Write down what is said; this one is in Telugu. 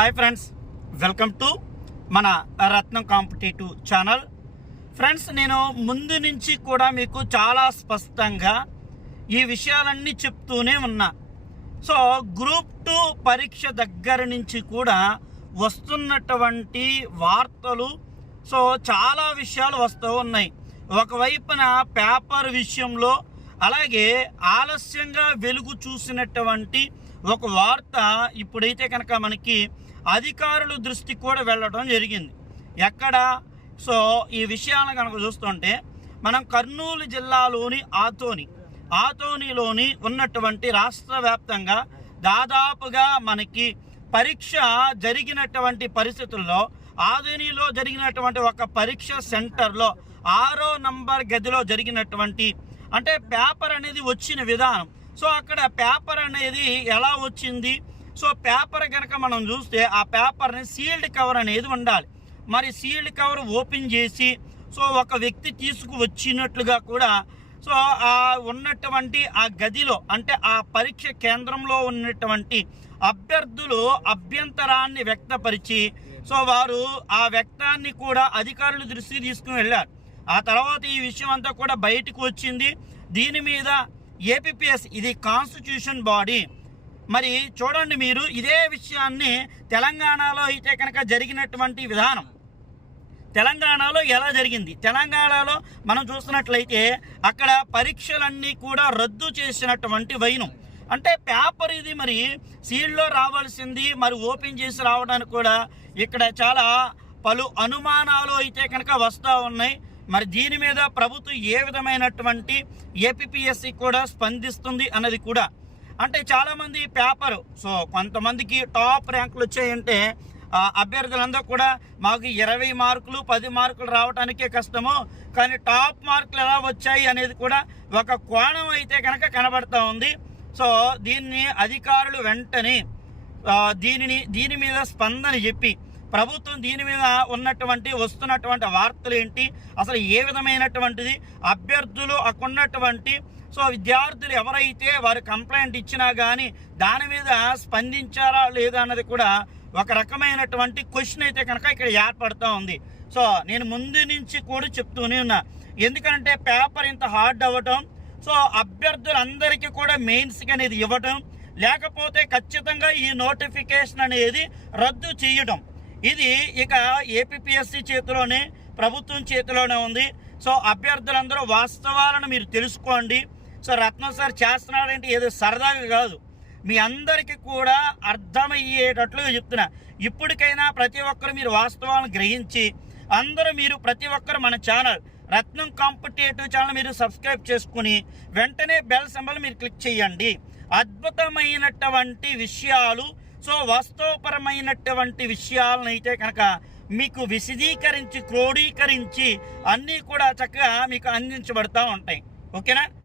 హాయ్ ఫ్రెండ్స్ వెల్కమ్ టు మన రత్నం కాంపిటేటివ్ ఛానల్ ఫ్రెండ్స్ నేను ముందు నుంచి కూడా మీకు చాలా స్పష్టంగా ఈ విషయాలన్నీ చెప్తూనే ఉన్నా సో గ్రూప్ టూ పరీక్ష దగ్గర నుంచి కూడా వస్తున్నటువంటి వార్తలు సో చాలా విషయాలు వస్తూ ఉన్నాయి ఒకవైపున పేపర్ విషయంలో అలాగే ఆలస్యంగా వెలుగు చూసినటువంటి ఒక వార్త ఇప్పుడైతే కనుక మనకి అధికారుల దృష్టికి కూడా వెళ్ళడం జరిగింది. ఎక్కడ? సో ఈ విషయాలను కనుక చూస్తుంటే మనం కర్నూలు జిల్లాలోని ఆతోని ఆతోనిలోని ఉన్నటువంటి రాష్ట్ర వ్యాప్తంగా దాదాపుగా మనకి పరీక్ష జరిగినటువంటి పరిస్థితుల్లో ఆధునిలో జరిగినటువంటి ఒక పరీక్ష సెంటర్లో ఆరో నంబర్ గదిలో జరిగినటువంటి అంటే పేపర్ అనేది వచ్చిన విధానం. సో అక్కడ పేపర్ అనేది ఎలా వచ్చింది? సో పేపర్ కనుక మనం చూస్తే ఆ పేపర్ని సీల్డ్ కవర్ అనేది ఉండాలి. మరి సీల్డ్ కవర్ ఓపెన్ చేసి సో ఒక వ్యక్తి తీసుకువచ్చినట్లుగా కూడా సో ఆ ఉన్నటువంటి ఆ గదిలో అంటే ఆ పరీక్ష కేంద్రంలో ఉన్నటువంటి అభ్యర్థులు అభ్యంతరాన్ని వ్యక్తపరిచి సో వారు ఆ వ్యక్తాన్ని కూడా అధికారుల దృష్టికి తీసుకుని వెళ్ళారు. ఆ తర్వాత ఈ విషయం అంతా కూడా బయటకు వచ్చింది. దీని మీద ఏపీఎస్ ఇది కాన్స్టిట్యూషన్ బాడీ మరి చూడండి మీరు ఇదే విషయాన్ని తెలంగాణలో అయితే కనుక జరిగినటువంటి విధానం. తెలంగాణలో ఎలా జరిగింది? తెలంగాణలో మనం చూస్తున్నట్లయితే అక్కడ పరీక్షలన్నీ కూడా రద్దు చేసినటువంటి వైనం. అంటే పేపర్ ఇది మరి సీల్లో రావాల్సింది మరి ఓపెన్ చేసి రావడానికి కూడా ఇక్కడ చాలా పలు అనుమానాలు అయితే కనుక వస్తూ ఉన్నాయి. మరి దీని మీద ప్రభుత్వం ఏ విధమైనటువంటి ఏపీఎస్సి కూడా స్పందిస్తుంది అన్నది కూడా అంటే చాలామంది పేపర్ సో కొంతమందికి టాప్ ర్యాంకులు వచ్చాయంటే అభ్యర్థులందరూ కూడా మాకు ఇరవై మార్కులు పది మార్కులు రావడానికే కష్టము. కానీ టాప్ మార్కులు ఎలా వచ్చాయి అనేది కూడా ఒక కోణం అయితే కనుక కనబడతా ఉంది. సో దీన్ని అధికారులు వెంటనే దీనిని దీని మీద స్పందన చెప్పి ప్రభుత్వం దీని మీద ఉన్నటువంటి వస్తున్నటువంటి వార్తలు ఏంటి? అసలు ఏ విధమైనటువంటిది? అభ్యర్థులు అక్కడున్నటువంటి సో విద్యార్థులు ఎవరైతే వారు కంప్లైంట్ ఇచ్చినా కానీ దాని మీద స్పందించారా లేదా అన్నది కూడా ఒక రకమైనటువంటి క్వశ్చన్ అయితే కనుక ఇక్కడ ఏర్పడుతూ ఉంది. సో నేను ముందు నుంచి కూడా చెప్తూనే ఉన్నా. ఎందుకంటే పేపర్ ఇంత హార్డ్ అవ్వటం సో అభ్యర్థులందరికీ కూడా మెయిన్స్కి అనేది ఇవ్వటం లేకపోతే ఖచ్చితంగా ఈ నోటిఫికేషన్ అనేది రద్దు చేయటం. ఇది ఇక ఏపీఎస్సి చేతిలోనే ప్రభుత్వం చేతిలోనే ఉంది. సో అభ్యర్థులందరూ వాస్తవాలను మీరు తెలుసుకోండి. సో రత్నం సార్ చేస్తున్నాడంటే ఏదో సరదాగా కాదు. మీ అందరికీ కూడా అర్థమయ్యేటట్లుగా చెప్తున్నా. ఇప్పటికైనా ప్రతి ఒక్కరు మీరు వాస్తవాలను గ్రహించి అందరూ మీరు ప్రతి ఒక్కరు మన ఛానల్ రత్నం కాంపిటేటివ్ ఛానల్ మీరు సబ్స్క్రైబ్ చేసుకుని వెంటనే బెల్ సింబల్ మీరు క్లిక్ చేయండి. అద్భుతమైనటువంటి విషయాలు సో వాస్తవపరమైనటువంటి విషయాలనైతే కనుక మీకు విశదీకరించి క్రోడీకరించి అన్నీ కూడా చక్కగా మీకు అందించబడతా ఉంటాయి. ఓకేనా?